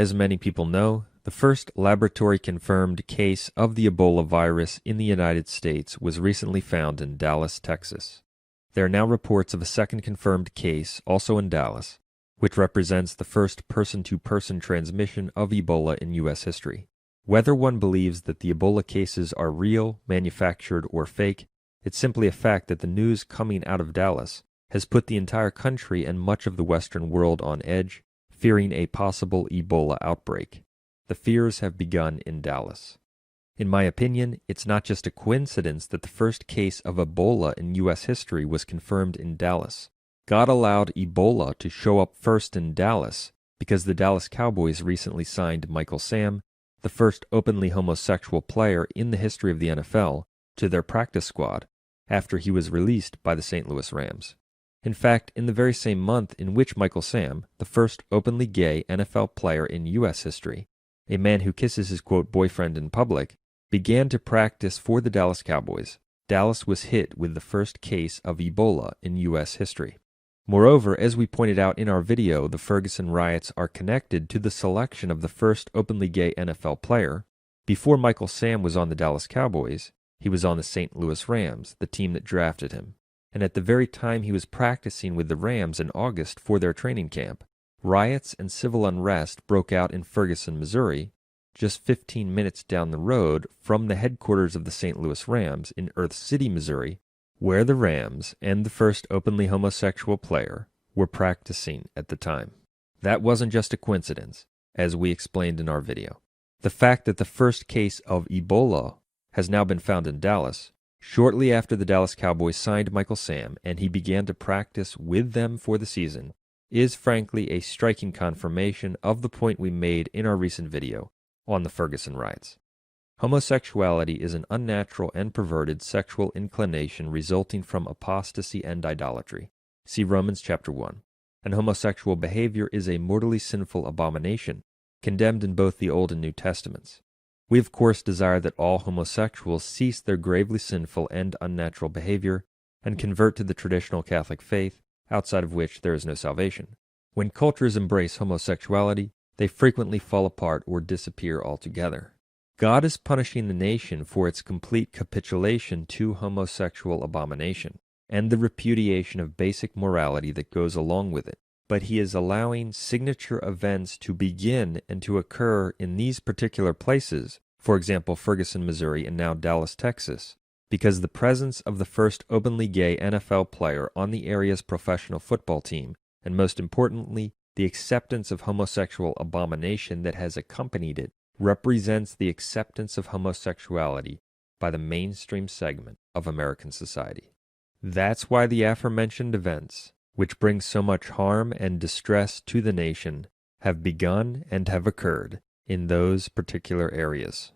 As many people know, the first laboratory-confirmed case of the Ebola virus in the United States was recently found in Dallas, Texas. There are now reports of a second confirmed case, also in Dallas, which represents the first person-to-person transmission of Ebola in U.S. history. Whether one believes that the Ebola cases are real, manufactured, or fake, it's simply a fact that the news coming out of Dallas has put the entire country and much of the Western world on edge, fearing a possible Ebola outbreak. The fears have begun in Dallas. In my opinion, it's not just a coincidence that the first case of Ebola in U.S. history was confirmed in Dallas. God allowed Ebola to show up first in Dallas because the Dallas Cowboys recently signed Michael Sam, the first openly homosexual player in the history of the NFL, to their practice squad after he was released by the St. Louis Rams. In fact, in the very same month in which Michael Sam, the first openly gay NFL player in U.S. history, a man who kisses his quote boyfriend in public, began to practice for the Dallas Cowboys, Dallas was hit with the first case of Ebola in U.S. history. Moreover, as we pointed out in our video, the Ferguson riots are connected to the selection of the first openly gay NFL player. Before Michael Sam was on the Dallas Cowboys, he was on the St. Louis Rams, the team that drafted him. And at the very time he was practicing with the Rams in August for their training camp, riots and civil unrest broke out in Ferguson, Missouri, just 15 minutes down the road from the headquarters of the St. Louis Rams in Earth City, Missouri, where the Rams and the first openly homosexual player were practicing at the time. That wasn't just a coincidence, as we explained in our video. The fact that the first case of Ebola has now been found in Dallas, shortly after the Dallas Cowboys signed Michael Sam and he began to practice with them for the season, is frankly a striking confirmation of the point we made in our recent video on the Ferguson riots. Homosexuality is an unnatural and perverted sexual inclination resulting from apostasy and idolatry. See Romans chapter 1. And homosexual behavior is a mortally sinful abomination, condemned in both the Old and New Testaments. We of course desire that all homosexuals cease their gravely sinful and unnatural behavior and convert to the traditional Catholic faith, outside of which there is no salvation. When cultures embrace homosexuality, they frequently fall apart or disappear altogether. God is punishing the nation for its complete capitulation to homosexual abomination and the repudiation of basic morality that goes along with it. But he is allowing signature events to begin and to occur in these particular places, for example, Ferguson, Missouri, and now Dallas, Texas, because the presence of the first openly gay NFL player on the area's professional football team, and most importantly, the acceptance of homosexual abomination that has accompanied it, represents the acceptance of homosexuality by the mainstream segment of American society. That's why the aforementioned events, which bring so much harm and distress to the nation, have begun and have occurred in those particular areas.